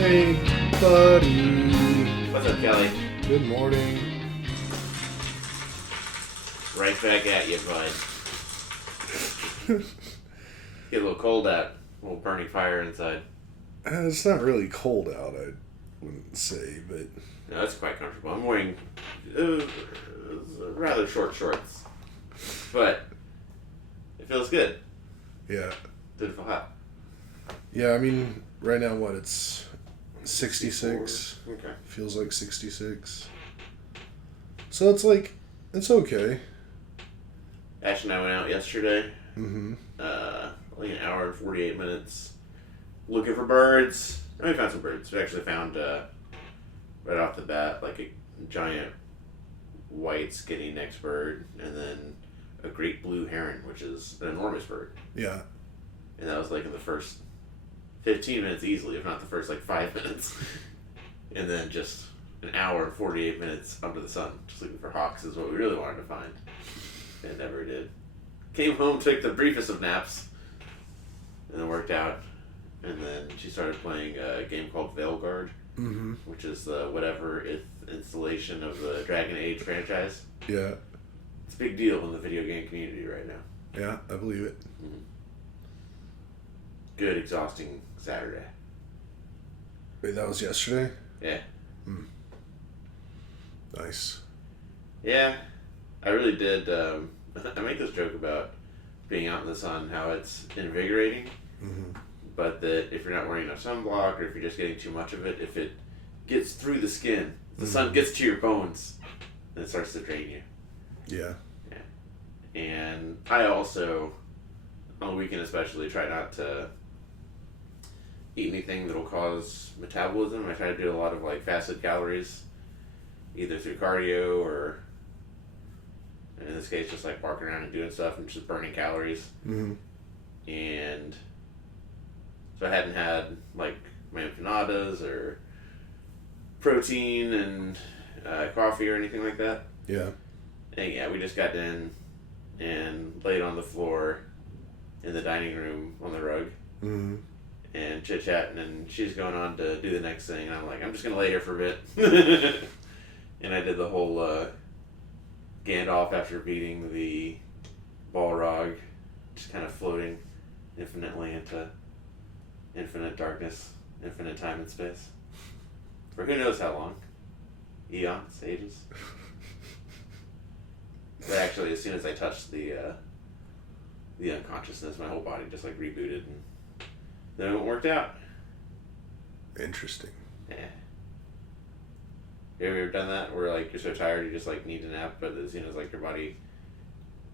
Hey, buddy. What's up, Kelly? Good morning. Right back at you, bud. Get a little cold out. A little burning fire inside. It's not really cold out, I wouldn't say, but... No, it's quite comfortable. I'm wearing rather short shorts. But it feels good. Yeah. Didn't feel hot. Yeah, I mean, right now, it's 66. Okay. Feels like 66. So it's like, it's okay. Ash and I went out yesterday. Mm-hmm. Like an hour and 48 minutes looking for birds. And we found some birds. We actually found, right off the bat, like a giant white skinny necked bird, and then a great blue heron, which is an enormous bird. Yeah. And that was like in the first 15 minutes easily, if not the first like 5 minutes. And then just an hour and 48 minutes under the sun, just looking for hawks is what we really wanted to find. And never did. Came home, took the briefest of naps, and then worked out. And then she started playing a game called Veilguard, Mm-hmm. which is whatever installation of the Dragon Age franchise. Yeah. It's a big deal in the video game community right now. Yeah, I believe it. Good, exhausting Saturday. Wait, that was yesterday? Yeah. Nice. Yeah, I really did. I make this joke about being out in the sun, how it's invigorating, Mm-hmm. but that if you're not wearing enough sunblock or if you're just getting too much of it, if it gets through the skin, the sun gets to your bones, and it starts to drain you. Yeah. And I also, on the weekend especially, try not to eat anything that'll cause metabolism. I try to do a lot of like fasted calories, either through cardio or, in this case, just like walking around and doing stuff and just burning calories. Mm-hmm. And so I hadn't had like my empanadas or protein and coffee or anything like that. Yeah. And yeah, we just got in and laid on the floor in the dining room on the rug Mm-hmm. and chit-chatting, and she's going on to do the next thing, and I'm like, I'm just going to lay here for a bit. And I did the whole Gandalf after beating the Balrog, just kind of floating infinitely into infinite darkness, infinite time and space. For who knows how long. Eons, ages. But actually, as soon as I touched the unconsciousness, my whole body just like rebooted, and then it worked out. Interesting. Yeah. You ever done that where like you're so tired you just like need a nap, but as soon as like your body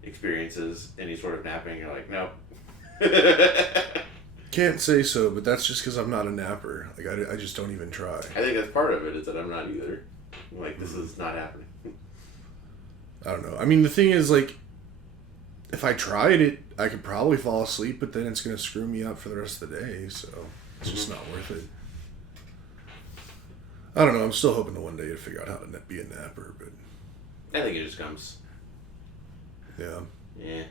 experiences any sort of napping, you're like, nope. Can't say so, but that's just because I'm not a napper. Like, I just don't even try. I think that's part of it, is that I'm not either. I'm like, this is not happening. I don't know. I mean, the thing is, like, if I tried it, I could probably fall asleep, but then it's going to screw me up for the rest of the day, so it's just not worth it. I don't know. I'm still hoping to one day to figure out how to be a napper, but... I think it just comes. Yeah. Yeah.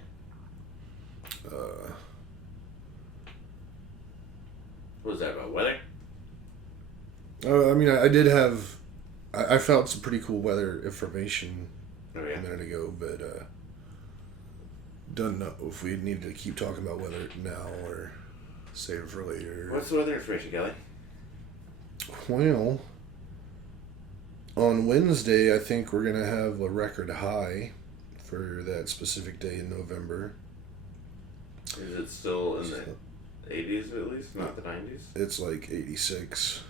What was that about, weather? I mean, I did have... I found some pretty cool weather information Oh, yeah. a minute ago, but don't know if we need to keep talking about weather now or save it for later. What's the weather information, Kelly? Well, on Wednesday, I think we're going to have a record high for that specific day in November. Is it still in the 80s at least, not the 90s? It's like 86.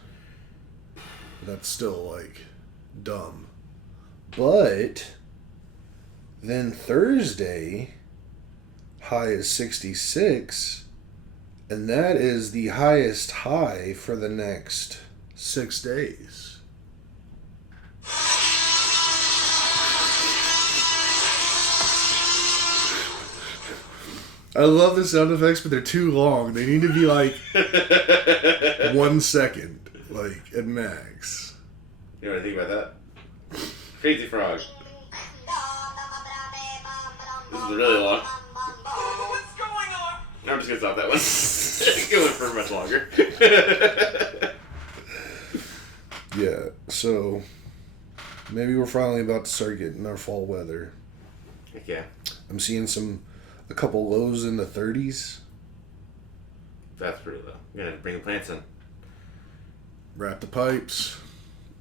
That's still, like, dumb. But then Thursday, high is 66, and that is the highest high for the next 6 days. I love the sound effects, but they're too long. They need to be like 1 second, like at max. You know anything about that? Crazy Frog. This is really long. What's going on? I'm just gonna stop that one. It went for much longer. Maybe we're finally about to start getting our fall weather. Heck yeah. I'm seeing a couple lows in the 30s. That's pretty low. You're gonna bring the plants in. Wrap the pipes.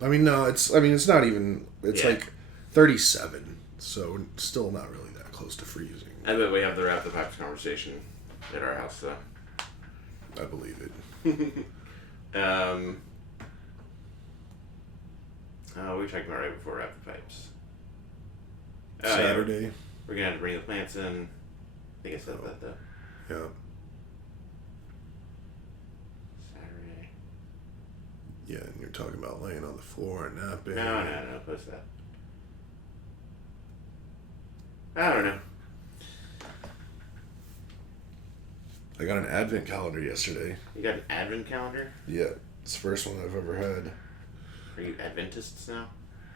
I mean, no, it's not even. It's Yeah. like 37, so still not really that close to freezing. I bet we have the wrap the pipes conversation at our house, though. I believe it. We were talking about right before wrap the pipes. Yeah, Saturday. we're gonna have to bring the plants in. I think I said that though. Yeah. Saturday. Yeah, and you're talking about laying on the floor and napping. No. Post that. I don't know. I got an advent calendar yesterday. You got an advent calendar? Yeah, it's the first one I've ever had. Are you Adventists now?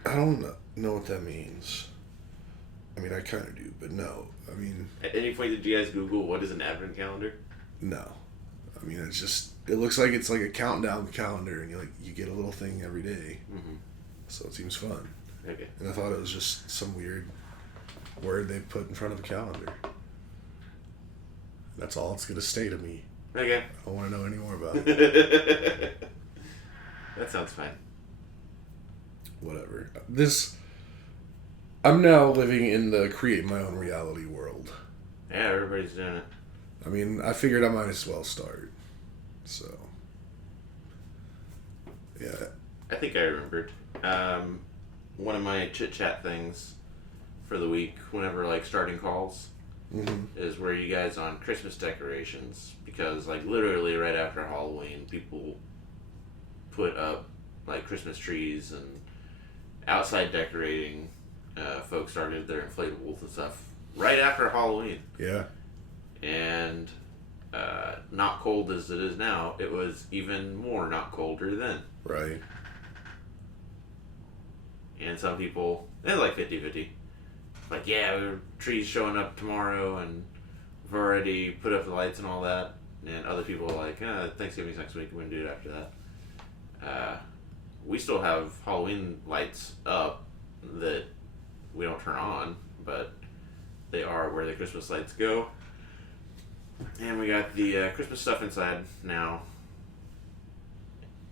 I don't know what that means. I mean, I kind of do, but no. I mean, At any point did you guys Google what is an advent calendar? no. I mean, it's just, it looks like it's like a countdown calendar, and you get a little thing every day. Mm-hmm. So it seems fun. Okay. And I thought it was just some weird word they put in front of a calendar. That's all it's going to stay to me. Okay. I don't want to know any more about it. That sounds fine. Whatever. I'm now living in the create my own reality world. Yeah, everybody's doing it. I mean, I figured I might as well start. So, yeah. I think I remembered. One of my chit chat things for the week, whenever like starting calls, is where you guys on Christmas decorations, because like literally right after Halloween, people put up like Christmas trees and outside decorating. Folks started their inflatables and stuff right after Halloween. Yeah. And not cold as it is now, it was even more not colder then. Right. And some people, they're like 50-50. Like, yeah, trees showing up tomorrow and we've already put up the lights and all that. And other people are like, Thanksgiving's next week, we're going to do it after that. We still have Halloween lights up that we don't turn on, but they are where the Christmas lights go. And we got the Christmas stuff inside now.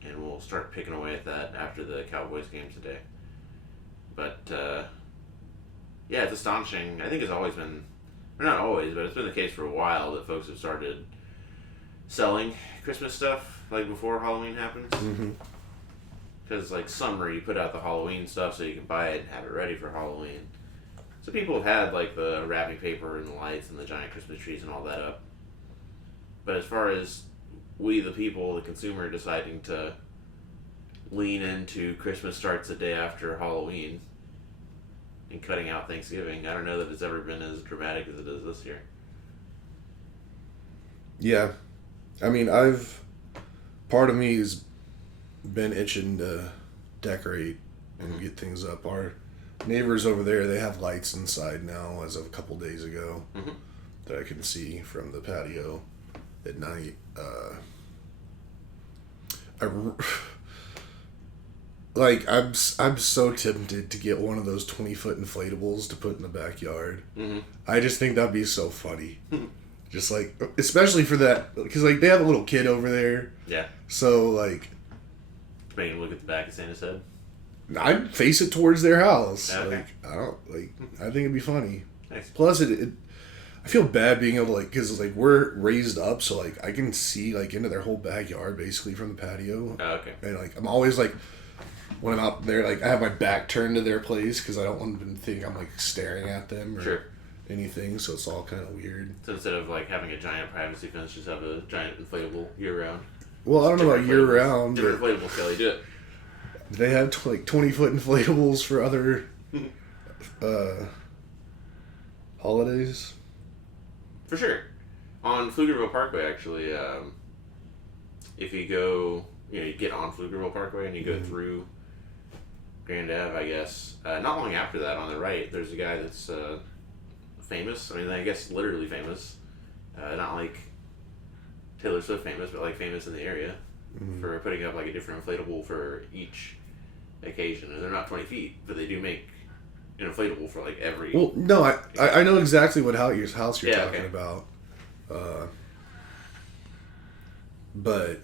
And we'll start picking away at that after the Cowboys game today. But, yeah, it's astonishing. I think it's always been, or not always, but it's been the case for a while that folks have started selling Christmas stuff, like before Halloween happens. Mm-hmm. Because, like, summer, you put out the Halloween stuff so you can buy it and have it ready for Halloween. So people have had, like, the wrapping paper and the lights and the giant Christmas trees and all that up. But as far as we, the people, the consumer, deciding to lean into Christmas starts the day after Halloween and cutting out Thanksgiving, I don't know that it's ever been as dramatic as it is this year. Yeah. I mean, part of me has been itching to decorate and get things up. Our neighbors over there, they have lights inside now as of a couple days ago that I can see from the patio at night. I'm so tempted to get one of those 20-foot inflatables to put in the backyard. Mm-hmm. I just think that'd be so funny. Just like, especially for that, because like they have a little kid over there. Yeah. So like, Make him look at the back of Santa's head. I'd face it towards their house. Okay. I think it'd be funny. Nice. Plus, I feel bad being able to like, because like we're raised up, so like I can see like into their whole backyard basically from the patio. Oh, okay. And like I'm always like, when I'm out there, like I have my back turned to their place because I don't want them to think I'm like staring at them or anything. So it's all kind of weird. So instead of like having a giant privacy fence, just have a giant inflatable year round. Well, I don't know about year round. Different inflatables, Kelly. Do it. Do they have like 20-foot inflatables for other holidays? For sure. On Pflugerville Parkway, actually, if you go, you get on Pflugerville Parkway and you go through Grand Ave, I guess. Not long after that, on the right, there's a guy that's famous. I mean, I guess literally famous. Not like Taylor Swift famous, but like famous in the area for putting up like a different inflatable for each occasion, and they're not 20 feet, but they do make an inflatable for like every. Well, no, I know exactly what house you're Yeah, talking okay. about. But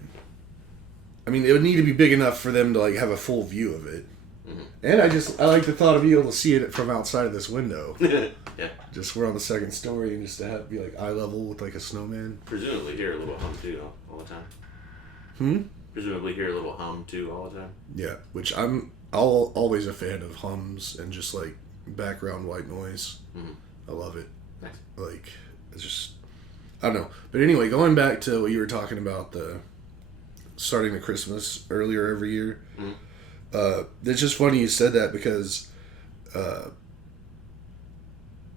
I mean, it would need to be big enough for them to like have a full view of it. Mhm. And I like the thought of being able to see it from outside of this window. Yeah. Just we're on the second story and just to have be like eye level with like a snowman. Presumably hear a little hum too all the time. Presumably hear a little hum too all the time. Yeah, which I'm always a fan of hums and just like background white noise. Mhm. I love it. Nice. Like it's just I don't know. But anyway, going back to what you were talking about, the starting the Christmas earlier every year. Mhm. It's just funny you said that because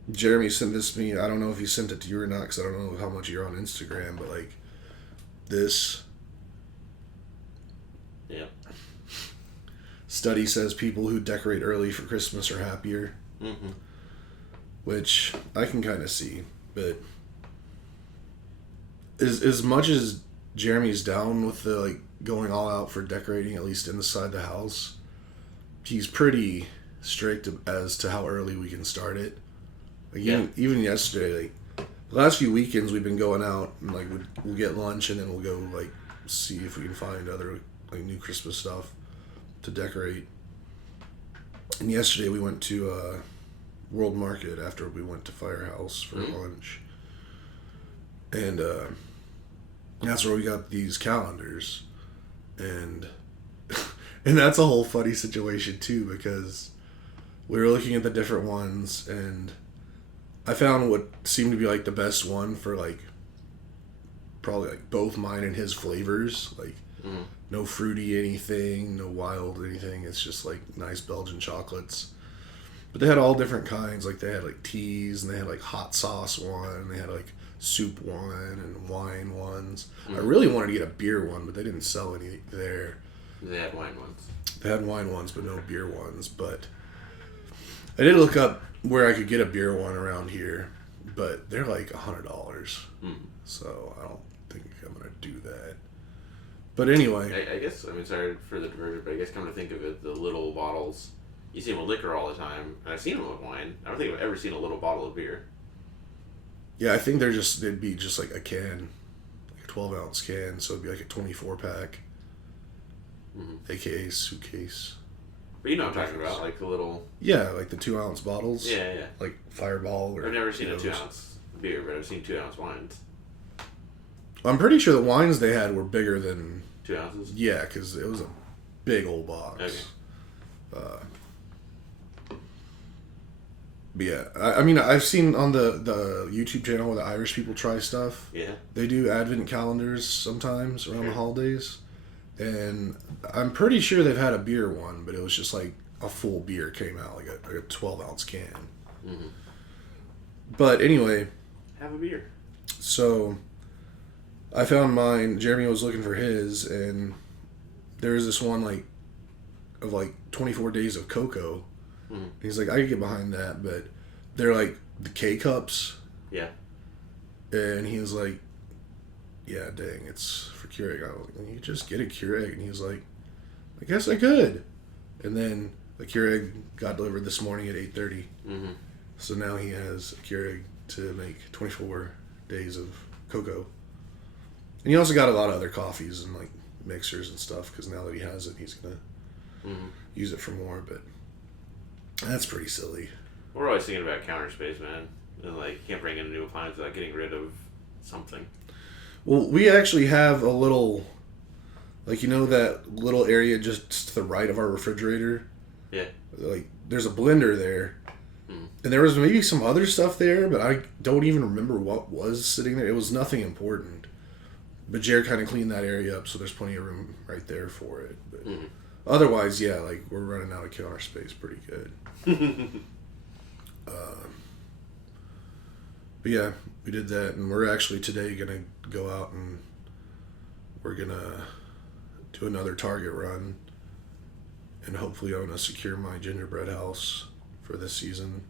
Jeremy sent this to me. I don't know if he sent it to you or not because I don't know how much you're on Instagram, but like this Yeah. study says people who decorate early for Christmas are happier, Mm-hmm. which I can kind of see. But as much as Jeremy's down with the like going all out for decorating, at least inside the house, he's pretty strict as to how early we can start it. Like even yesterday, like the last few weekends, we've been going out and like we'll get lunch and then we'll go like see if we can find other like new Christmas stuff to decorate. And yesterday we went to World Market after we went to Firehouse for lunch, and that's where we got these calendars, and and that's a whole funny situation too because we were looking at the different ones and I found what seemed to be like the best one for like probably like both mine and his flavors, like no fruity anything, no wild anything. It's just like nice Belgian chocolates. But they had all different kinds. Like they had like teas and they had like hot sauce one and they had like soup one and wine ones. I really wanted to get a beer one, but they didn't sell any there. They had wine ones. They had wine ones, but no beer ones. But I did look up where I could get a beer one around here, but they're like $100. So I don't think I'm gonna do that. But anyway, I guess, I mean, sorry for the diversion, but I guess come to think of it, the little bottles, you see them with liquor all the time, and I've seen them with wine. I don't think I've ever seen a little bottle of beer. yeah, I think they'd be just like a can, like a 12-ounce can, so it'd be like a 24-pack, aka suitcase. But you know what I'm talking about, like the little... Yeah, like the 2-ounce bottles. Yeah. Like Fireball or... I've never seen a those. 2-ounce beer, but I've seen 2-ounce wines. I'm pretty sure the wines they had were bigger than... 2 ounces? Yeah, because it was a big old box. Okay. But yeah, I mean, I've seen on the YouTube channel where the Irish people try stuff. Yeah. They do advent calendars sometimes around the holidays. And I'm pretty sure they've had a beer one, but it was just like a full beer came out, like a 12-ounce can. But anyway, Have a beer. so I found mine. Jeremy was looking for his, and there was this one like of like 24 days of cocoa. He's like, I could get behind that, but they're like the K cups. Yeah. And he was like, yeah, dang, it's for Keurig. I was like, you just get a Keurig. And he was like, I guess I could. And then the Keurig got delivered this morning at 8:30. So now he has a Keurig to make 24 days of cocoa. And he also got a lot of other coffees and like mixers and stuff because now that he has it, he's going to use it for more. But that's pretty silly. We're always thinking about counter space, man. And like, you can't bring in a new appliance without getting rid of something. Well, we actually have a little, like, you know that little area just to the right of our refrigerator? Yeah. Like, there's a blender there. And there was maybe some other stuff there, but I don't even remember what was sitting there. It was nothing important. But Jared kind of cleaned that area up, so there's plenty of room right there for it. But otherwise, yeah, like, we're running out of counter space pretty good. But yeah, we did that, and we're actually today gonna go out and we're gonna do another Target run, and hopefully I'm gonna secure my gingerbread house for this season.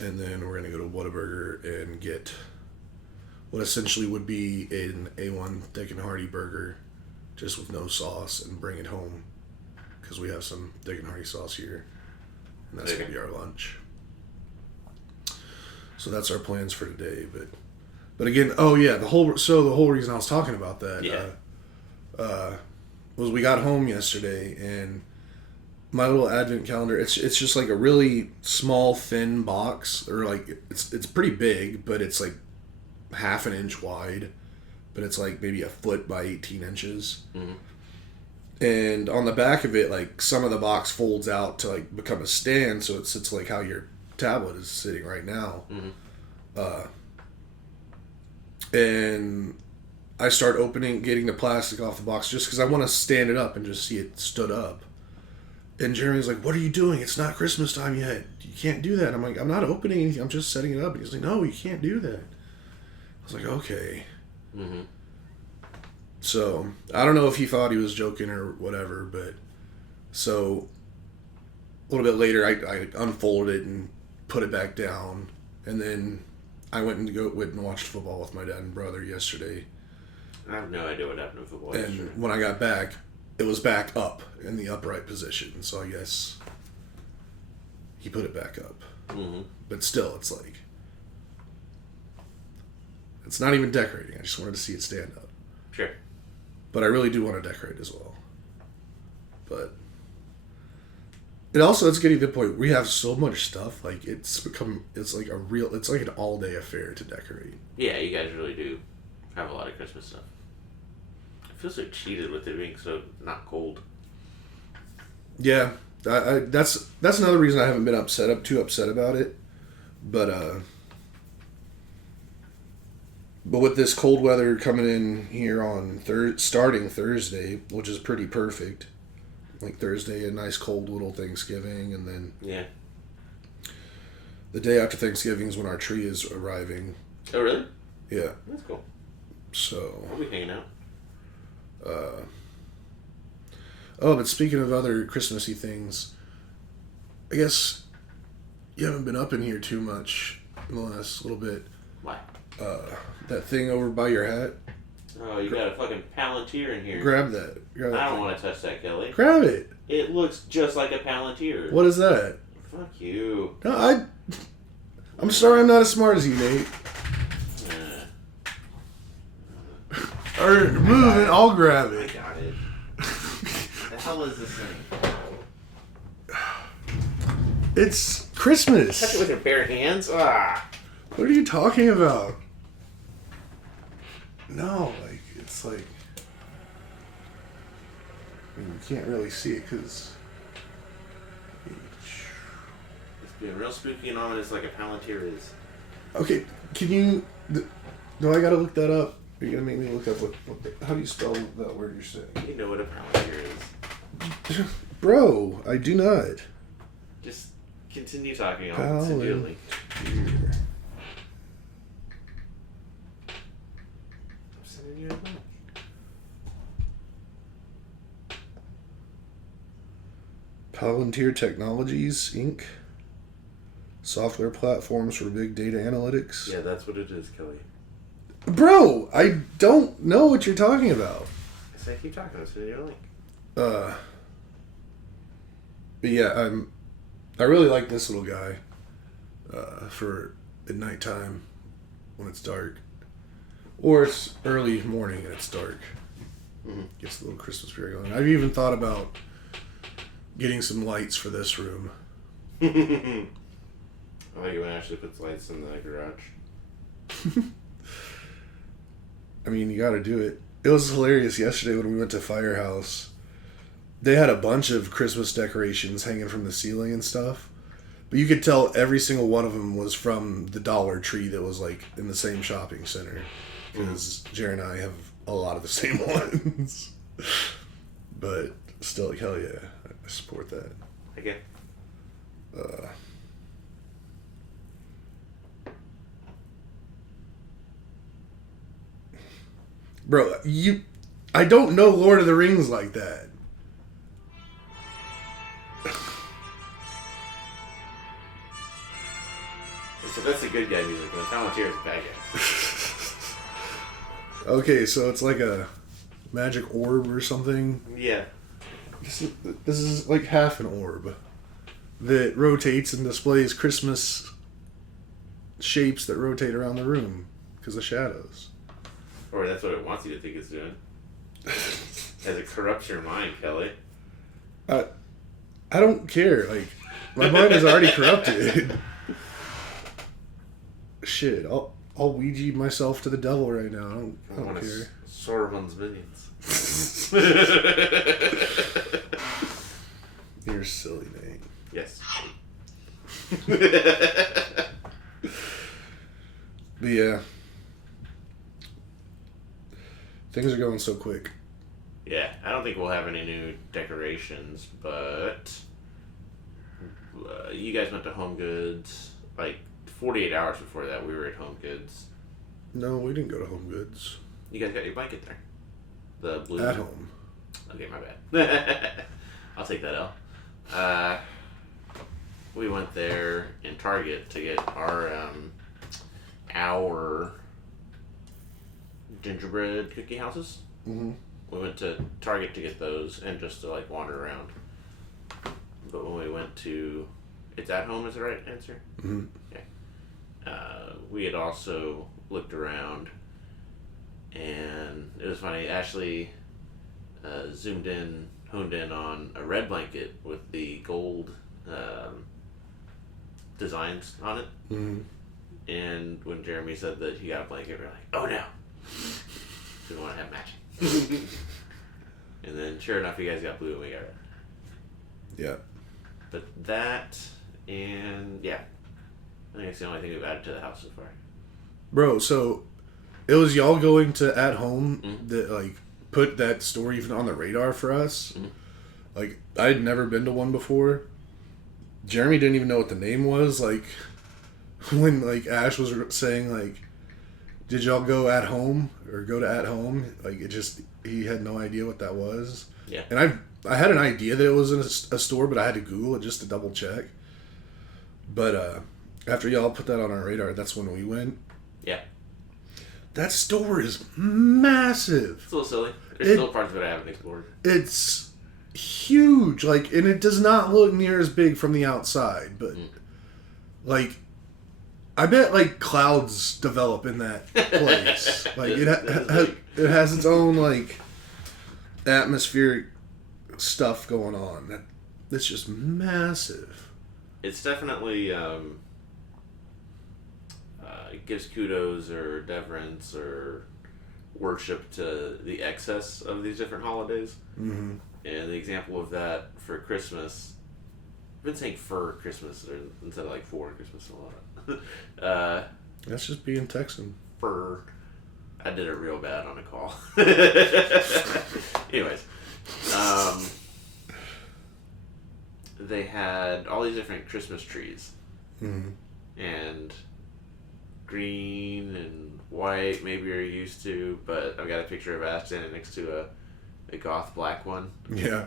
And then we're gonna go to Whataburger and get what essentially would be an A1 thick and hearty burger, just with no sauce, and bring it home because we have some Dick and Hardy sauce here, and that's Okay. gonna be our lunch. So that's our plans for today. But again, the whole reason I was talking about that was we got home yesterday and my little advent calendar. It's just like a really small, thin box, or like it's pretty big, but it's like half an inch wide, but it's like maybe a foot by 18 inches. Mm-hmm. And on the back of it, like some of the box folds out to like become a stand, so it sits like how your tablet is sitting right now. Mm-hmm. And I start getting the plastic off the box just because I want to stand it up and just see it stood up. And Jeremy's like, "What are you doing? It's not Christmas time yet. You can't do that." I'm like, "I'm not opening anything. I'm just setting it up." And he's like, "No, you can't do that." I was like, "Okay." Mm-hmm. So I don't know if he thought he was joking or whatever, but so a little bit later, I unfolded it and put it back down, and then I went and watched football with my dad and brother yesterday. I have no idea what happened with football. And when I got back, it was back up in the upright position. So I guess he put it back up. Mm-hmm. But still, it's like, it's not even decorating. I just wanted to see it stand up. Sure. But I really do want to decorate as well. But it's getting to the point we have so much stuff. Like it's like an all day affair to decorate. Yeah, you guys really do have a lot of Christmas stuff. I feel so cheated with it being so not cold. Yeah, that's another reason I haven't been too upset about it. But with this cold weather coming in here on starting Thursday, which is pretty perfect. Like Thursday, a nice cold little Thanksgiving, and then Yeah. the day after Thanksgiving is when our tree is arriving. Oh, really? Yeah. That's cool. So. We'll be hanging out. But speaking of other Christmassy things, I guess you haven't been up in here too much in the last little bit. Why? That thing over by your hat. Oh, you got a fucking Palantir in here. Grab that. I don't want to touch that, Kelly. Grab it. It looks just like a Palantir. What is that? Fuck you. No, I'm sorry, I'm not as smart as you, Nate. Or move it, I'll grab I it. got it. The hell is this thing? It's Touch it Christmas. with your bare hands? Ah. What are you talking about? No, like, it's like... I mean, you can't really see it because... It's being real spooky and ominous like a Palantir is. Okay, can you... Do I gotta look that up? Are you gonna make me look up how do you spell that word you're saying? You know what a Palantir is. Bro, I do not. Just continue talking. I'll send you a link. Palantir. I'm sending you a link. Palantir Technologies, Inc. Software platforms for big data analytics. Yeah, that's what it is, Kelly. Bro, I don't know what you're talking about. I say keep talking. I'm sending you a link. But yeah, I really like this little guy for at nighttime when it's dark, or it's early morning and it's dark. Mm-hmm. Gets the little Christmas spirit going. I've even thought about getting some lights for this room. I like it when Ashley puts lights in the garage. I mean, you got to do it. It was hilarious yesterday when we went to Firehouse. They had a bunch of Christmas decorations hanging from the ceiling and stuff. But you could tell every single one of them was from the Dollar Tree that was like in the same shopping center. Because Jared and I have a lot of the same ones. But still, like, hell yeah. I support that. Okay. Bro, I don't know Lord of the Rings like that. So that's the good guy music, and the Palantir is the bad guy. Okay, so it's like a magic orb or something. Yeah. This is like half an orb that rotates and displays Christmas shapes that rotate around the room because of shadows. Or that's what it wants you to think it's doing. As it corrupts your mind, Kelly. I don't care. Like, my mind is already corrupted. Shit, I'll Ouija myself to the devil right now. I don't care. Sauron's minions. You're silly, Nate. Yes. But yeah, things are going so quick. Yeah, I don't think we'll have any new decorations, but you guys went to Home Goods. Like 48 hours before that, we were at Home Goods. No, we didn't go to Home Goods. You guys got your blanket there. The blue. At home. Okay, my bad. I'll take that L. We went there in Target to get our gingerbread cookie houses. Mm-hmm. We went to Target to get those and just to like wander around. But when we went to, it's at home is the right answer? Mm-hmm. Okay. We had also looked around, and it was funny. Ashley honed in on a red blanket with the gold designs on it. Mm-hmm. And when Jeremy said that he got a blanket, we were like, oh no! We want to have matching. And then sure enough, you guys got blue and we got red. Yeah. But that, and yeah, I think that's the only thing we've added to the house so far. Bro, so it was y'all going to At Home Mm-hmm. that like put that store even on the radar for us. Mm-hmm. Like, I'd never been to one before. Jeremy didn't even know what the name was. Like, when like Ash was saying like, did y'all go At Home or go to At Home? Like, it just, he had no idea what that was. Yeah. And I had an idea that it was in a store, but I had to Google it just to double check. But after y'all put that on our radar, that's when we went. Yeah. That store is massive. It's a little silly. There's still parts of it I haven't explored. It's huge, like, and it does not look near as big from the outside, but like, I bet like clouds develop in that place. Like it has its own like atmospheric stuff going on. That's just massive. It's definitely it gives kudos or deference or worship to the excess of these different holidays. Mm-hmm. And the example of that for Christmas, I've been saying for Christmas instead of like for Christmas a lot. That's just being Texan. For, I did it real bad on a call. Anyways, they had all these different Christmas trees. Mm-hmm. And green and white maybe you're used to, but I've got a picture of Ash standing next to a goth black one. Yeah.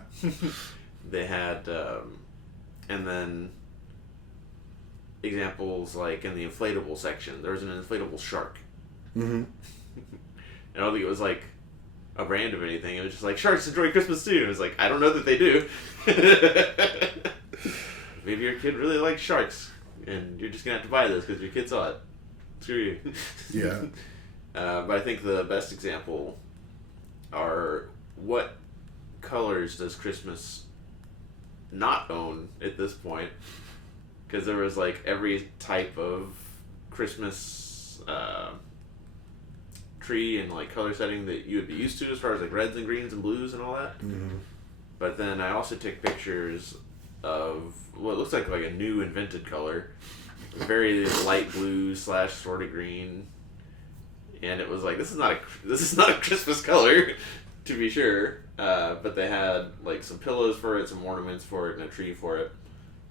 They had and then examples like in the inflatable section there was an inflatable shark. Mm-hmm. I don't think it was like a brand of anything. It was just like, sharks enjoy Christmas too. And it was like, I don't know that they do. Maybe your kid really likes sharks and you're just gonna have to buy this because your kid saw it. Screw you. Yeah. But I think the best example are what colors does Christmas not own at this point? Because there was like every type of Christmas tree and like color setting that you would be used to as far as like reds and greens and blues and all that. Mm-hmm. But then I also took pictures of what looks like a new invented color, very light blue / sort of green, and it was like this is not a Christmas color, to be sure. But they had like some pillows for it, some ornaments for it, and a tree for it,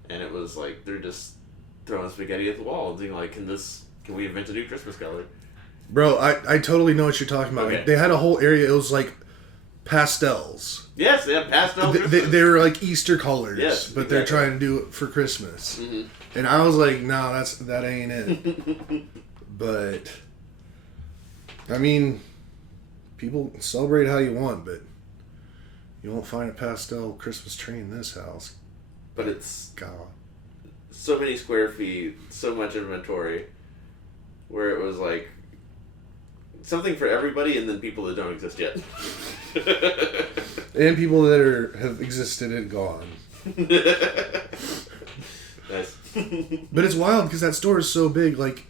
and it was like they're just throwing spaghetti at the wall and being like, can we invent a new Christmas color? Bro, I totally know what you're talking about. Okay. Like, they had a whole area. It was like pastels. Yes, they have pastel Christmas. They were like Easter colors, Yes, but they're exactly. trying to do it for Christmas. Mm-hmm. And I was like, no, that ain't it. But I mean, people celebrate how you want, but You won't find a pastel Christmas tree in this house. But it's God. so many square feet, so much inventory, where it was like something for everybody, and then people that don't exist yet. And people that have existed and gone. Nice. But it's wild because that store is so big. Like,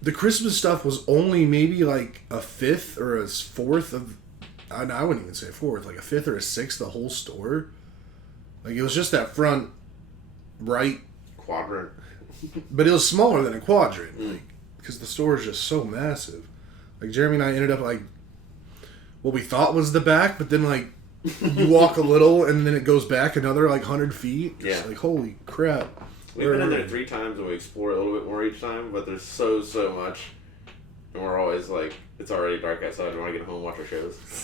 the Christmas stuff was only maybe like a fifth or a fourth of. I wouldn't even say a fourth, like a fifth or a sixth the whole store. Like, it was just that front right, Quadrant. but it was smaller than a quadrant. Like, because the store is just so massive. Like, Jeremy and I ended up like what we thought was the back, but then like you walk a little and then it goes back another like 100 feet. It's Yeah. like, holy crap. We've been in there 3 times and we explore a little bit more each time, but there's so much. And we're always like, it's already dark outside, we want to get home and watch our shows.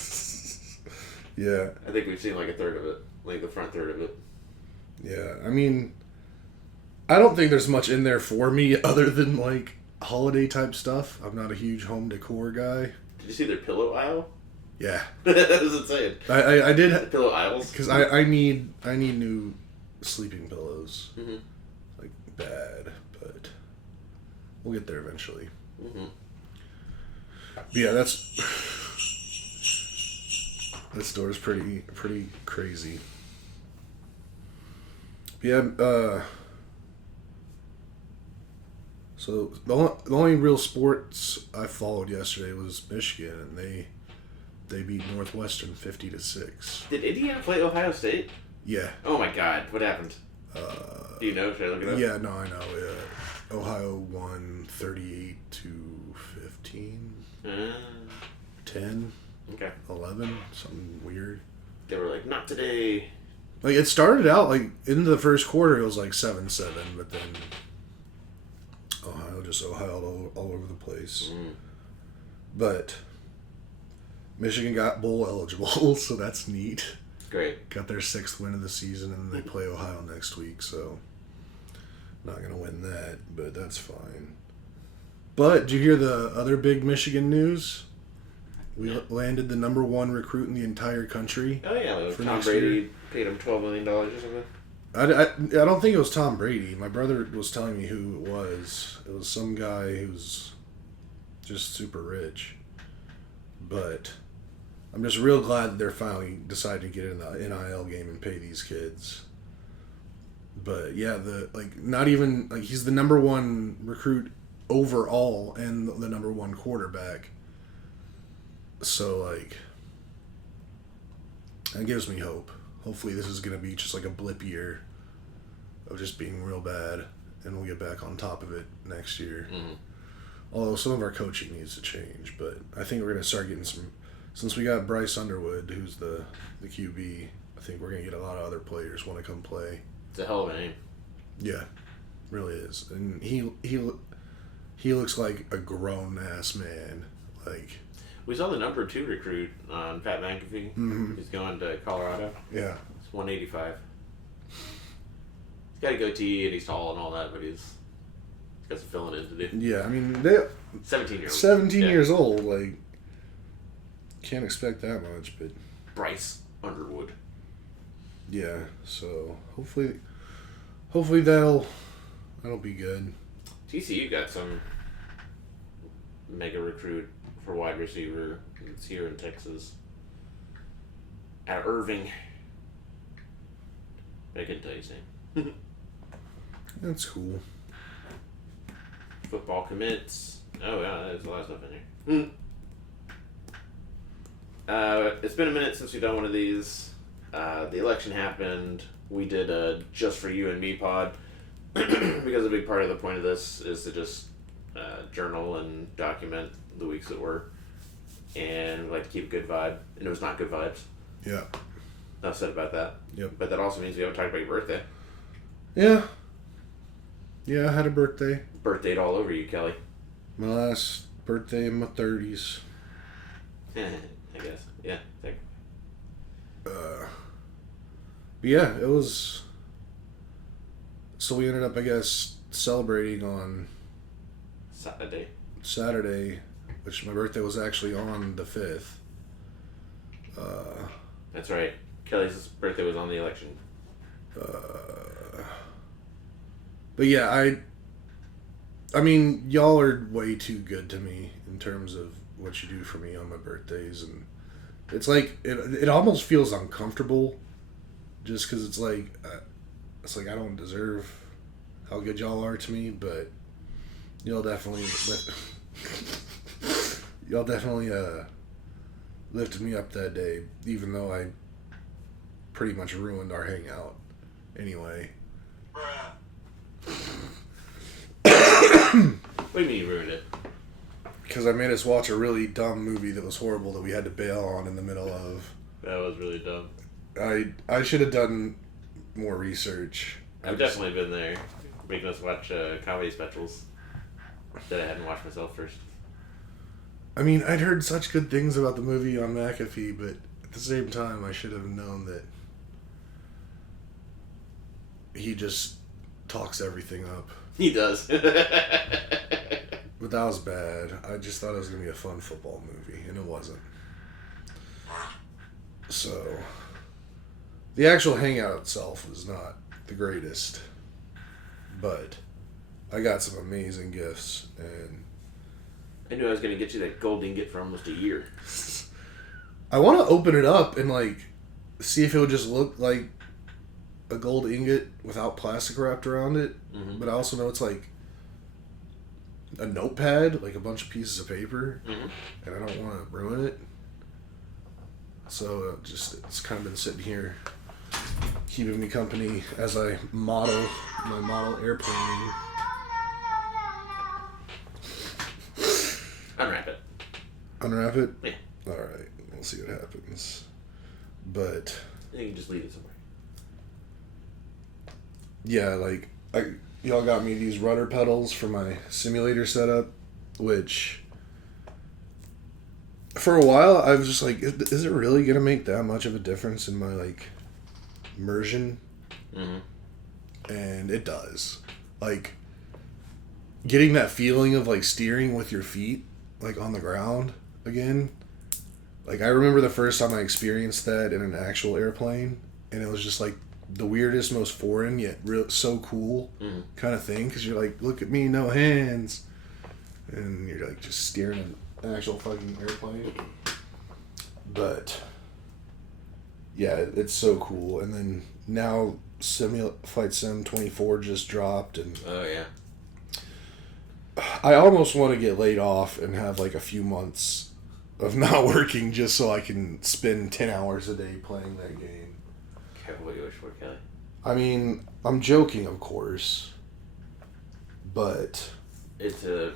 Yeah. I think we've seen like a third of it, like the front third of it. Yeah. I mean, I don't think there's much in there for me other than like holiday type stuff. I'm not a huge home decor guy. Did you see their pillow aisle? Yeah. What is it saying? I did Pillow aisles? because I need new sleeping pillows. Mm-hmm. Like, bad, but we'll get there eventually. Mm-hmm. But yeah, that store is pretty crazy. Yeah, so the only real sports I followed yesterday was Michigan, and they beat Northwestern 50-6. Did Indiana play Ohio State? Yeah. Oh my god, what happened? Do you know? Should I look it up? Yeah, no, I know. Ohio won 38-15, 10, Okay. 11, something weird. They were like, not today. Like, it started out, like, into the first quarter, it was like 7-7, but then Ohio all over the place. Mm. But Michigan got bowl eligible, so that's neat. Great. Got their 6th win of the season, and they play Ohio next week, so not going to win that, but that's fine. But did you hear the other big Michigan news? We landed the number 1 recruit in the entire country. Oh yeah, For Tom next Brady year. paid him $12 million or something. I don't think it was Tom Brady. My brother was telling me who it was. It was some guy who's just super rich. But I'm just real glad that they're finally decided to get in the NIL game and pay these kids. But yeah, not even like he's the number 1 recruit overall and the number 1 quarterback. So like that gives me hope. Hopefully this is going to be just like a blip year of just being real bad, and we'll get back on top of it next year. Mm-hmm. Although some of our coaching needs to change, but I think we're going to start getting some. Since we got Bryce Underwood, who's the QB, I think we're going to get a lot of other players want to come play. It's a hell of a name. Yeah, really is, and he looks like a grown ass man. Like, We saw the number 2 recruit on Pat McAfee. Mhm. He's going to Colorado. yeah, It's 185. He's got a goatee and he's tall and all that, but he's got some filling in to do. yeah. I mean, they 17-year-old. 17 Yeah. years old. Like, can't expect that much, but Bryce Underwood. yeah. So hopefully that'll be good. TCU got some mega recruit for wide receiver. It's here in Texas. At Irving. I couldn't tell you his name. That's cool. Football commits. Oh yeah, there's a lot of stuff in here. It's been a minute since we've done one of these. The election happened. We did a Just For You and Me pod. Because a big part of the point of this is to just journal and document the weeks that were. And we like to keep a good vibe. And it was not good vibes. Yeah. Enough said about that. Yep. But that also means we haven't talked about your birthday. Yeah. Yeah, I had a birthday. Birthdayed all over you, Kelly. My last birthday in my 30s. I guess. Yeah. Thank But yeah, it was. So we ended up, I guess, celebrating on Saturday. Saturday, which my birthday was actually on the 5th. That's right. Kelly's birthday was on the election. But yeah, I mean, y'all are way too good to me in terms of what you do for me on my birthdays, and it's like it almost feels uncomfortable, just because it's like I don't deserve how good y'all are to me, but y'all definitely lifted me up that day, even though I pretty much ruined our hangout anyway. What do you mean you ruined it? Because I made us watch a really dumb movie that was horrible that we had to bail on in the middle of. That was really dumb. I should have done more research. I've definitely been there, making us watch comedy specials that I hadn't watched myself first. I mean, I'd heard such good things about the movie on McAfee, but at the same time, I should have known that he just talks everything up. He does. But that was bad. I just thought it was going to be a fun football movie, and it wasn't. So, the actual hangout itself was not the greatest, but I got some amazing gifts, and I knew I was going to get you that gold ingot for almost a year. I want to open it up and, like, see if it would just look like a gold ingot without plastic wrapped around it, but I also know it's, like, a notepad, like a bunch of pieces of paper, and I don't want to ruin it. So it's kind of been sitting here, keeping me company as I model my model airplane. Unwrap it. Unwrap it? Yeah. Alright, we'll see what happens. But I think you can just leave it somewhere. yeah, like, y'all got me these rudder pedals for my simulator setup, which for a while I was just like, is it really gonna make that much of a difference in my, like, immersion? And it does. Like, getting that feeling of, like, steering with your feet, like, on the ground again. Like, I remember the first time I experienced that in an actual airplane, and it was just, like, the weirdest, most foreign, yet so cool kind of thing, because you're like, look at me, no hands. And you're, like, just steering an actual fucking airplane. But yeah, it's so cool. And then now Flight Sim 24 just dropped, and Oh, yeah. I almost want to get laid off and have, like, a few months of not working just so I can spend 10 hours a day playing that game. Careful what you wish for, Kelly. I mean, I'm joking, of course, but It's you're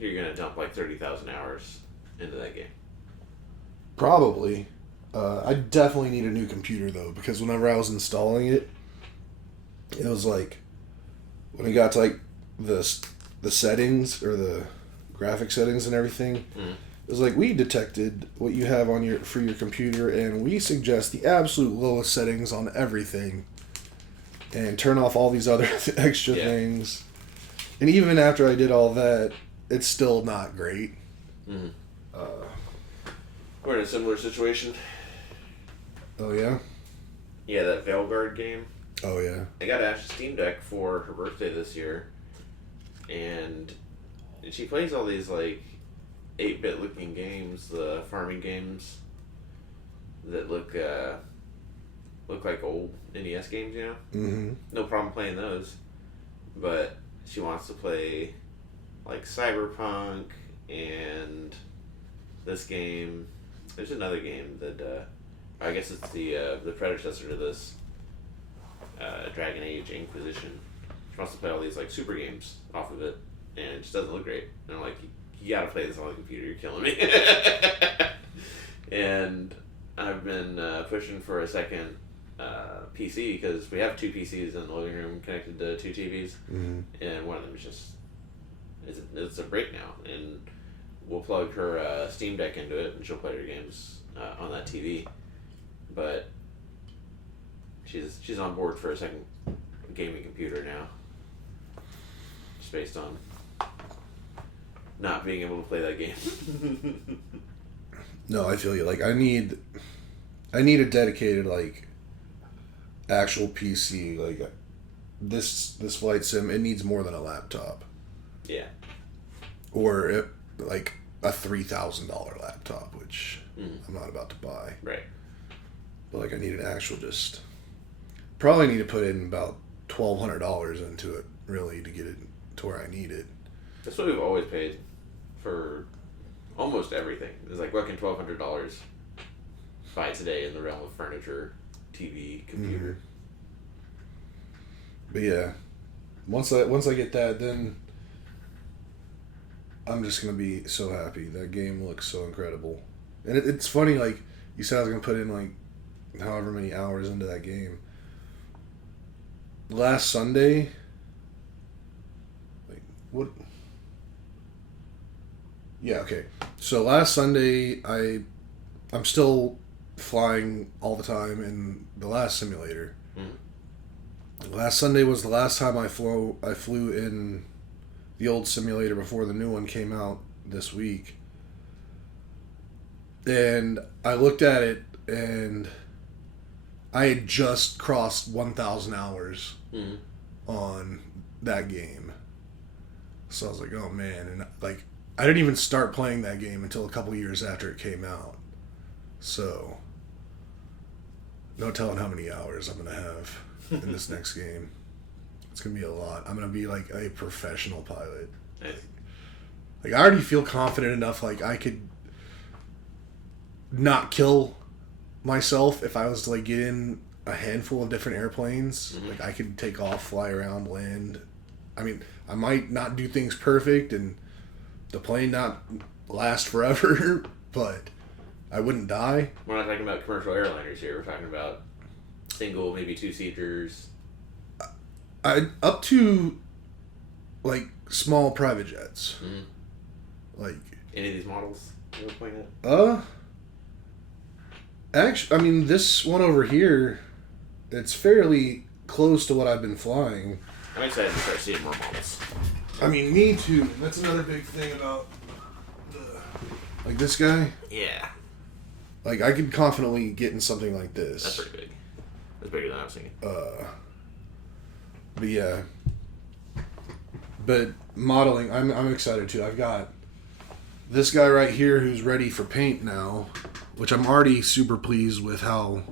going to dump like 30,000 hours into that game. probably. I definitely need a new computer, though, because whenever I was installing it, it was like, when it got to, like, the settings, or the graphic settings and everything, it was like, we detected what you have on for your computer, and we suggest the absolute lowest settings on everything, and turn off all these other extra things. And even after I did all that, it's still not great. We're in a similar situation. Oh, yeah? Yeah, that Veilguard game. Oh, yeah. I got Ash's Steam Deck for her birthday this year, and she plays all these, like, 8-bit looking games, the farming games that look like old NES games, you know? Mm-hmm. No problem playing those. But she wants to play, like, Cyberpunk and this game. There's another game that, I guess it's the predecessor to this, Dragon Age Inquisition. She wants to play all these, like, super games off of it, and it just doesn't look great. And I'm like, you gotta play this on the computer, you're killing me. And I've been pushing for a second PC, because we have 2 PCs in the living room connected to 2 TVs, and one of them is just, it's a break now, and we'll plug her Steam Deck into it, and she'll play her games on that TV. But she's on board for a second gaming computer now, just based on not being able to play that game. No, I feel you. Like, I need I need a dedicated like actual PC. Like this flight sim, it needs more than a laptop, Yeah. or like a $3,000 laptop, which I'm not about to buy. Right. But like I need an actual just. Probably need to put in about $1,200 into it really to get it to where I need it. That's what we've always paid for almost everything. It's like fucking $1,200 by today in the realm of furniture, TV, computer. But yeah, once I get that, then I'm just gonna be so happy. That game looks so incredible, and it's funny. Like you said, I was gonna put in like however many hours into that game. Last Sunday, like what? Yeah, okay. So last Sunday, I'm still flying all the time in the last simulator. Last Sunday was the last time I flew in the old simulator before the new one came out this week. And I looked at it and I had just crossed 1,000 hours on that game. So I was like, oh man. And like, I didn't even start playing that game until a couple years after it came out. So, no telling how many hours I'm going to have in this next game. It's going to be a lot. I'm going to be like a professional pilot. Nice. Like, I already feel confident enough, like, I could not kill myself if I was to, like, get in a handful of different airplanes. Like, I could take off, fly around, land. I mean, I might not do things perfect and the plane not last forever, but I wouldn't die. We're not talking about commercial airliners here. We're talking about single, maybe two-seaters. Up to, like, small private jets. Like... Any of these models you were pointing at? Actually, I mean, this one over here, it's fairly close to what I've been flying. I'm excited to start seeing more models. I mean, me too. That's another big thing about like this guy. Yeah. Like, I could confidently get in something like this. That's pretty big. That's bigger than I was thinking. But yeah. But modeling, I'm excited too. I've got this guy right here who's ready for paint now, which I'm already super pleased with how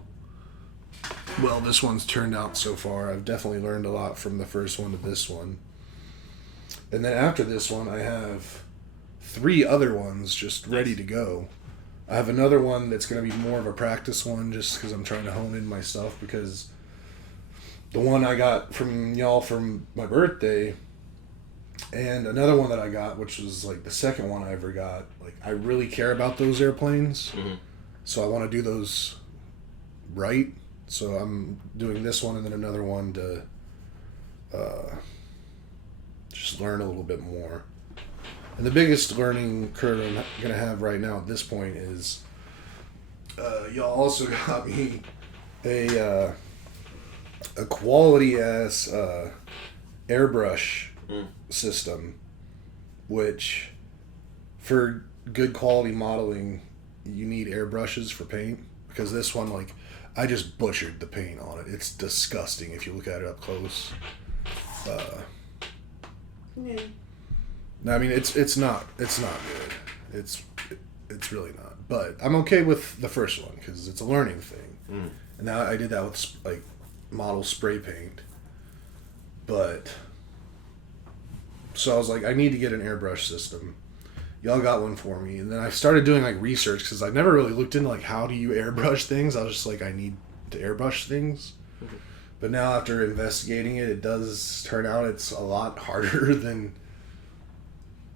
well this one's turned out so far. I've definitely learned a lot from the first one to this one. And then after this one, I have 3 other ones just ready to go. I have another one that's going to be more of a practice one just because I'm trying to hone in my stuff, because the one I got from y'all from my birthday and another one that I got, which was like the second one I ever got, like I really care about those airplanes. So I want to do those right. So I'm doing this one and then another one to just learn a little bit more. And the biggest learning curve I'm going to have right now at this point is y'all also got me a quality-ass airbrush system, which for good quality modeling, you need airbrushes for paint. Because this one, like, I just butchered the paint on it. It's disgusting if you look at it up close. I mean, it's not good. It's really not. But I'm okay with the first one because it's a learning thing. And now I did that with like model spray paint. But so I was like, I need to get an airbrush system. Y'all got one for me, and then I started doing like research because I never really looked into like how do you airbrush things. I was just like, I need to airbrush things. But now after investigating it, it does turn out it's a lot harder than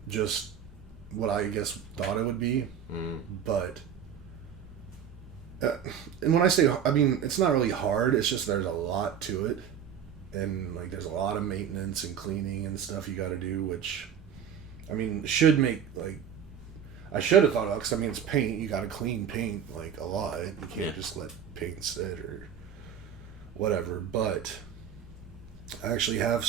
just what I guess thought it would be. But and when I say, I mean, it's not really hard, it's just there's a lot to it, and like there's a lot of maintenance and cleaning and stuff you got to do, which I mean should make like I should have thought about, because I mean it's paint, you got to clean paint like a lot, you can't just let paint sit or whatever. But I actually have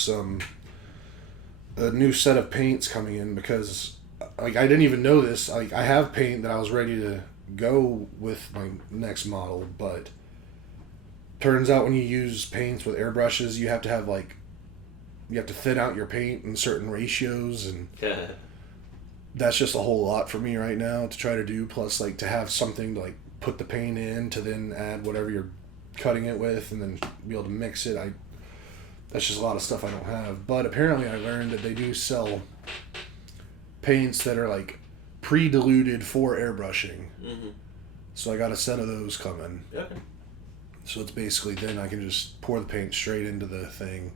a new set of paints coming in, because like I didn't even know this. Like I have paint that I was ready to go with my next model, but turns out when you use paints with airbrushes, you have to have you have to thin out your paint in certain ratios, and that's just a whole lot for me right now to try to do. Plus, to have something to put the paint in to then add whatever you're cutting it with, and then be able to mix it. That's just a lot of stuff I don't have. But apparently, I learned that they do sell paints that are pre-diluted for airbrushing. Mm-hmm. So I got a set of those coming. Okay. So it's basically then I can just pour the paint straight into the thing,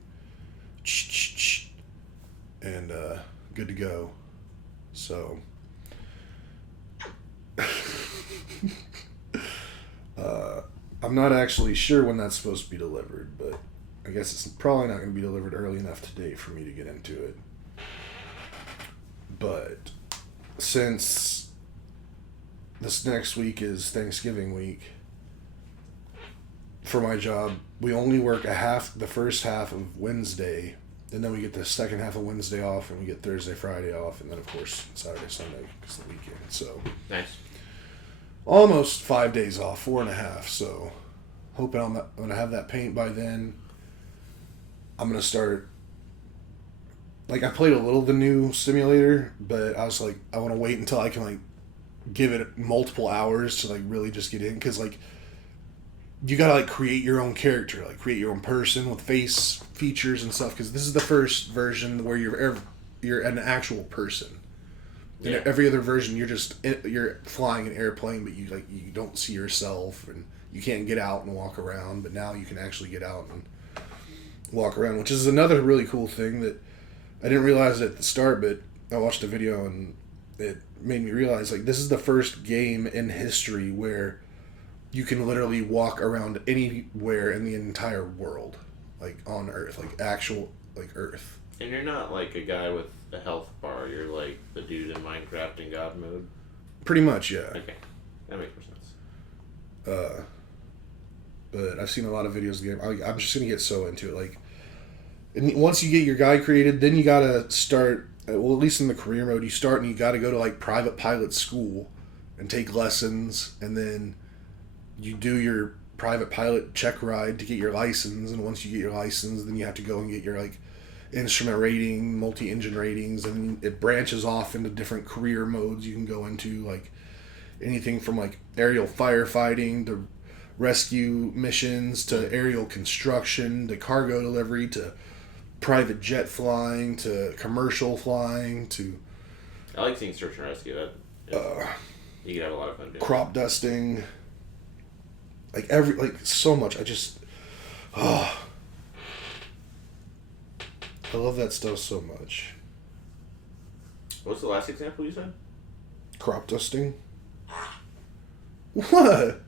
and good to go. So I'm not actually sure when that's supposed to be delivered, but I guess it's probably not going to be delivered early enough today for me to get into it. But since this next week is Thanksgiving week, for my job, we only work the first half of Wednesday, and then we get the second half of Wednesday off, and we get Thursday, Friday off, and then of course Saturday, Sunday because the weekend. So nice. Almost 5 days off, 4.5. So hoping I'm gonna have that paint by then. I'm gonna start. I played a little of the new simulator, but I was I want to wait until I can give it multiple hours to really just get in, because you gotta create your own character, create your own person with face features and stuff, because this is the first version where you're an actual person. In every other version, you're flying an airplane, but you don't see yourself, and you can't get out and walk around. But now you can actually get out and walk around, which is another really cool thing that I didn't realize at the start, but I watched a video and it made me realize this is the first game in history where you can literally walk around anywhere in the entire world, on Earth, actual Earth. And you're not a guy with a health bar. You're the dude in Minecraft in God mode. Pretty much, yeah. Okay, that makes more sense. But I've seen a lot of videos of the game. I'm just gonna get so into it. And once you get your guy created, then you gotta start. Well, at least in the career mode, you start and you gotta go to private pilot school and take lessons, and then you do your private pilot check ride to get your license. And once you get your license, then you have to go and get your instrument rating, multi-engine ratings, and it branches off into different career modes you can go into, anything from aerial firefighting to rescue missions to aerial construction to cargo delivery to private jet flying to commercial flying to I like seeing search and rescue. You could have a lot of fun doing crop dusting, so much. I love that stuff so much. What's the last example you said? Crop dusting? What?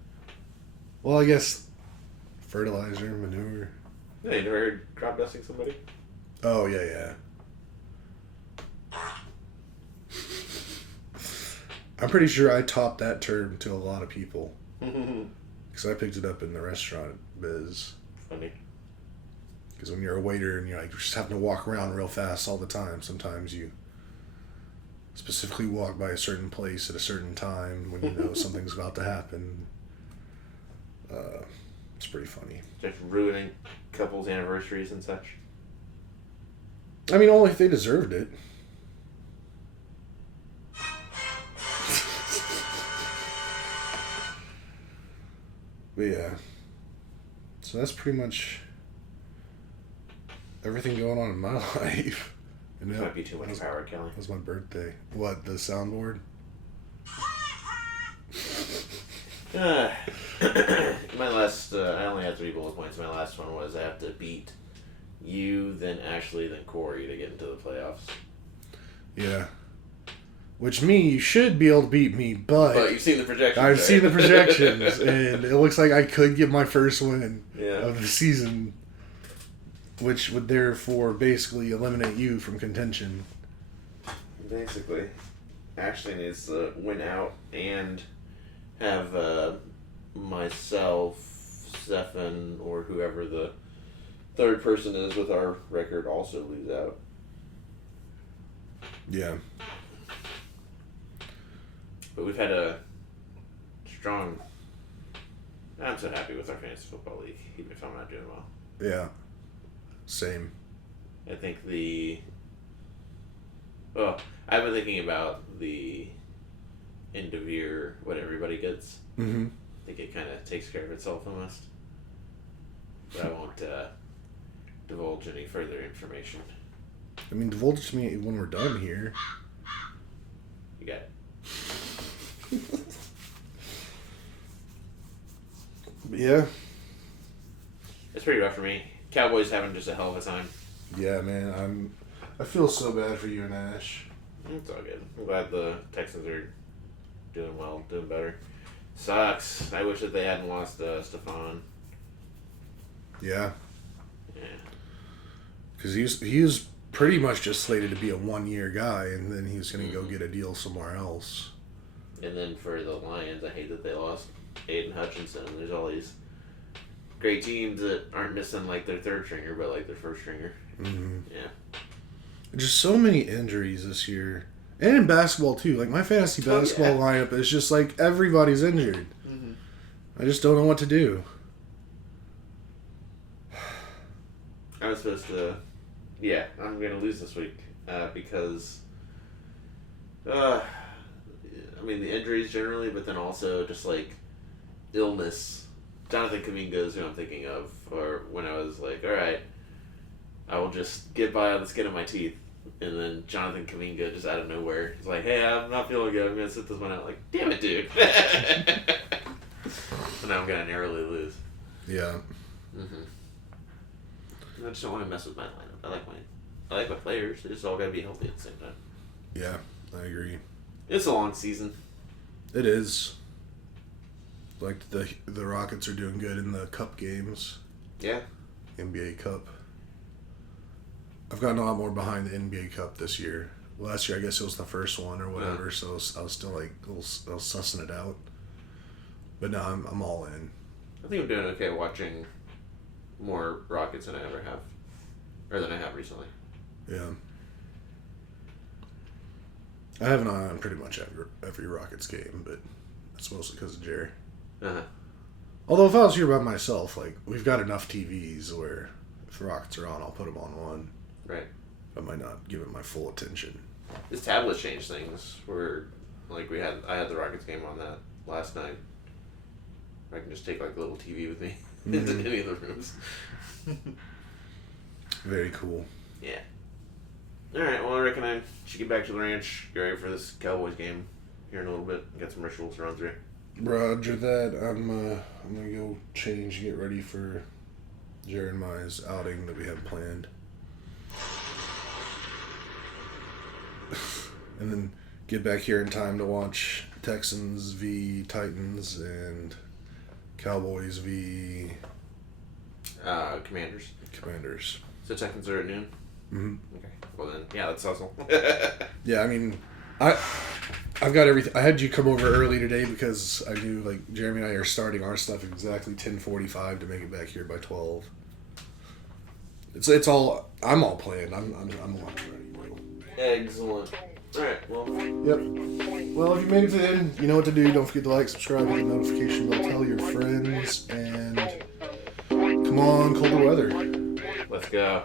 Well, I guess fertilizer, manure. Yeah, you never heard crop dusting somebody? Oh, yeah. I'm pretty sure I taught that term to a lot of people. Because I picked it up in the restaurant biz. Funny. Because when you're a waiter and you're just having to walk around real fast all the time, sometimes you specifically walk by a certain place at a certain time when you know something's about to happen. It's pretty funny. Just ruining couples' anniversaries and such. I mean, only if they deserved it. But yeah. So that's pretty much everything going on in my life. And Might be too much power, Kelly. That was my birthday. What, the soundboard? My last, I only had 3 bullet points. My last one was I have to beat you, then Ashley, then Corey to get into the playoffs. Yeah. Which means you should be able to beat me, but you've seen the projections. I've right? seen the projections, and it looks like I could get my first win Yeah. of the season, which would therefore basically eliminate you from contention. Basically. Ashley needs to win out and have myself, Stefan, or whoever the third person is with our record also lose out. Yeah. But we've had a strong. I'm so happy with our fantasy football league, even if I'm not doing well. Yeah. Same. I think I've been thinking about the end of year, what everybody gets. Mm-hmm. I think it kind of takes care of itself almost. But I won't divulge any further information. I mean, divulge to me when we're done here. You got it. Yeah. It's pretty rough for me. Cowboys having just a hell of a time. Yeah, man. I feel so bad for you and Ash. It's all good. I'm glad the Texans are doing well, doing better. Sucks. I wish that they hadn't lost Stephon. Yeah. Yeah. Because he was pretty much just slated to be a 1-year guy, and then he's going to go get a deal somewhere else. And then for the Lions, I hate that they lost Aiden Hutchinson. There's all these great teams that aren't missing like their third stringer, but like their first stringer. Mm-hmm. Yeah. Just so many injuries this year. And in basketball, too. Like, my fantasy basketball lineup is just like everybody's injured. Mm-hmm. I just don't know what to do. I was supposed to... Yeah, I'm going to lose this week because... I mean, the injuries generally, but then also just, like, illness. Jonathan Kuminga is who I'm thinking of. Or when I was like, all right, I will just get by on the skin of my teeth. And then Jonathan Kuminga just out of nowhere. He's like, hey, I'm not feeling good. I'm going to sit this one out. Like, damn it, dude. So now I'm going to narrowly lose. Yeah. Mm-hmm. I just don't want to mess with my lineup. I like my players. They just all got to be healthy at the same time. Yeah, I agree. It's a long season. It is. Like, the Rockets are doing good in the Cup games. Yeah. NBA Cup. I've gotten a lot more behind the NBA Cup this year. Last year, I guess it was the first one or whatever, so I was still like, I was sussing it out. But now I'm all in. I think I'm doing okay watching more Rockets than I ever have. Or than I have recently. Yeah. I have an eye on pretty much every Rockets game, but that's mostly because of Jerry. Uh-huh. Although if I was here by myself, like, we've got enough TVs where if the Rockets are on, I'll put them on one. Right. I might not give it my full attention. This tablet changed things where, like, I had the Rockets game on that last night. I can just take, like, a little TV with me into any of the rooms. Very cool. Yeah. Alright, well, I reckon I should get back to the ranch, get ready for this Cowboys game here in a little bit. Got some rituals to run through. Roger that. I'm gonna go change and get ready for Jerry and Mai's outing that we have planned. And then get back here in time to watch Texans v Titans and Cowboys v Commanders. Commanders. So Texans are at noon? Mm-hmm. Okay. Well then, yeah, let's hustle. Yeah, I mean, I've got everything. I had you come over early today because I knew, like, Jeremy and I are starting our stuff exactly 10:45 to make it back here by 12. It's all. I'm all planned. I'm locked ready, bro. Excellent. Alright, well. Yep. Well, if you made it to the end, you know what to do. Don't forget to like, subscribe, hit the notification bell, tell your friends, and come on, colder weather. Let's go.